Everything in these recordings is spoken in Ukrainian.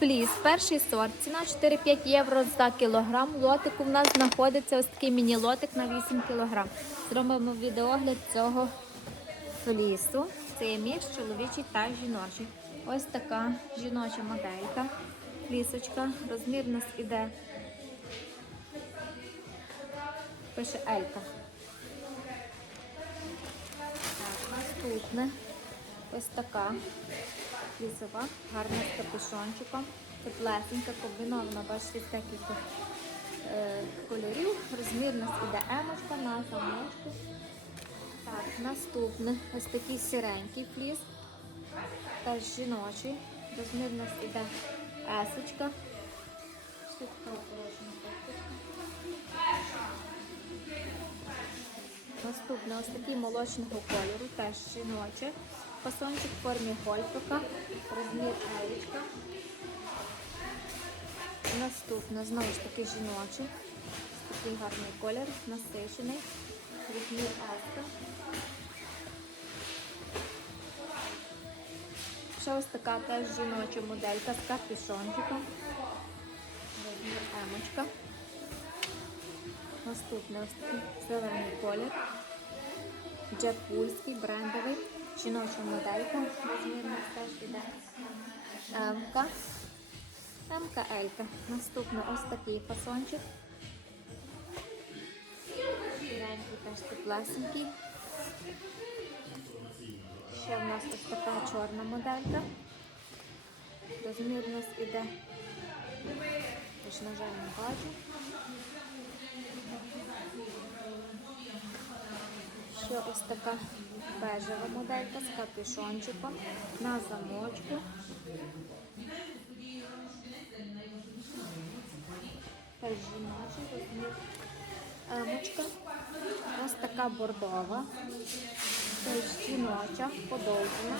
Фліс, перший сорт, ціна 4-5 євро за кілограм. Лотик у нас знаходиться ось такий міні-лотик на 8 кілограм. Зробимо відеогляд цього флісу. Це є мікс чоловічий та жіночий. Ось така жіноча моделька. Флісочка. Розмір у нас іде. Пише Елька. Так, наступне. Ось така лісова, гарна з капюшончиком, теплесенька, комбінована, бачите, з декілька е, кольорів. Розмір нас іде емочка на замочку. Так, наступне ось такий сіренький фліс, теж жіночий. Розмір нас іде есочка. Порожня. Наступне ось такий молочного кольору, теж жіноче. Фасончик в формі гольфика, розмір елічка. Наступне знову ж таки жіночий. Такий гарний колір, насичений. Розмір еска. Ще ось така теж жіноча моделька з капюшончиком. Розмір емочка. Наступний ось такий зелений колір. Джетпульський, брендовий, жіноча моделька. Розмір теж іде М-ка. Елька. Наступний ось такий фасончик. Сіренький теж теплесенький. Ще в нас ось така чорна моделька. Розмір у нас іде. Тож, на жаль, не бачу. Ще ось така бежева моделька з капюшончиком на замочку. Теж жіночий. Ось така бордова. Теж жіноча, подовжена.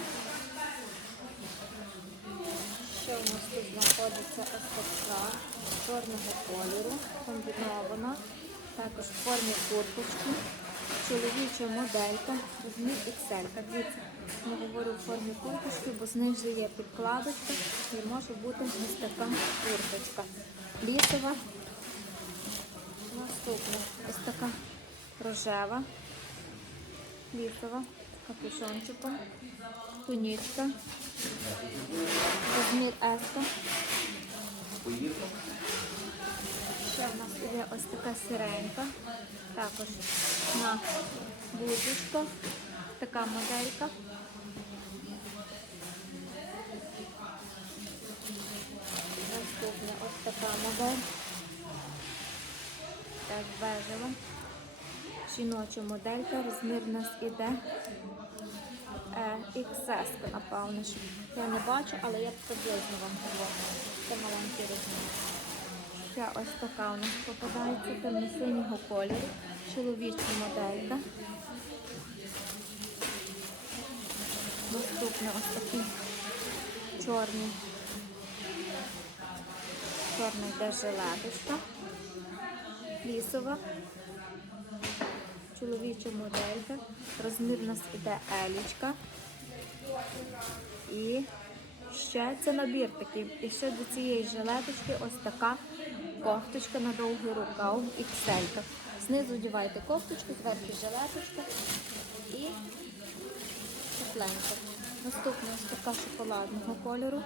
Ще у нас тут знаходиться ось така чорного кольору, комбінована. Також в формі курточки. Чоловіча моделька, розмір XL. Дивіться, я говорю в формі курточки, бо знизу є підкладочка і може бути ось така курточка. Лісова. Наступна ось така рожева, лісова, капюшончиком, тунічка, розмір еска. Ще в нас є ось така сиренька, також на блузочках, така моделька. Наступна ось така модель. Так, бежева. Жіноча моделька, розмір у нас іде е, XS, напевно. що. Я не бачу, але я приблизно вам говорю. Це маленький розмір. Ще ось така у нас попадається темно-синього кольору. Чоловіча моделька. Наступне ось такий чорний. Чорний де жилеточка. Лісова. Чоловіча моделька. Розмір у нас іде елічка. І ще це набір такий. І ще до цієї жилеточки ось така кофточка на довгий рукав XL. Знизу одівайте кофточку, зверху жилеточка і тепленька. Наступна така шоколадного кольору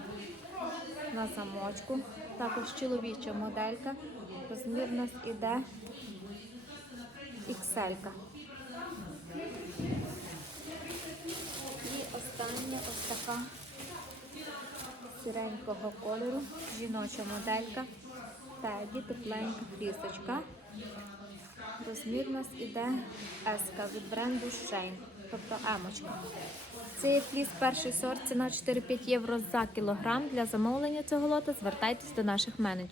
на замочку. Також чоловіча моделька. Розмір у нас іде XL. І остання ось така сіренького кольору, жіноча моделька, теді, тепленька флісочка. Розмір у нас іде еска від бренду Shane, тобто емочка. Це є фліс перший сорт, ціна 4-5 євро за кілограм. Для замовлення цього лота звертайтесь до наших менеджерів.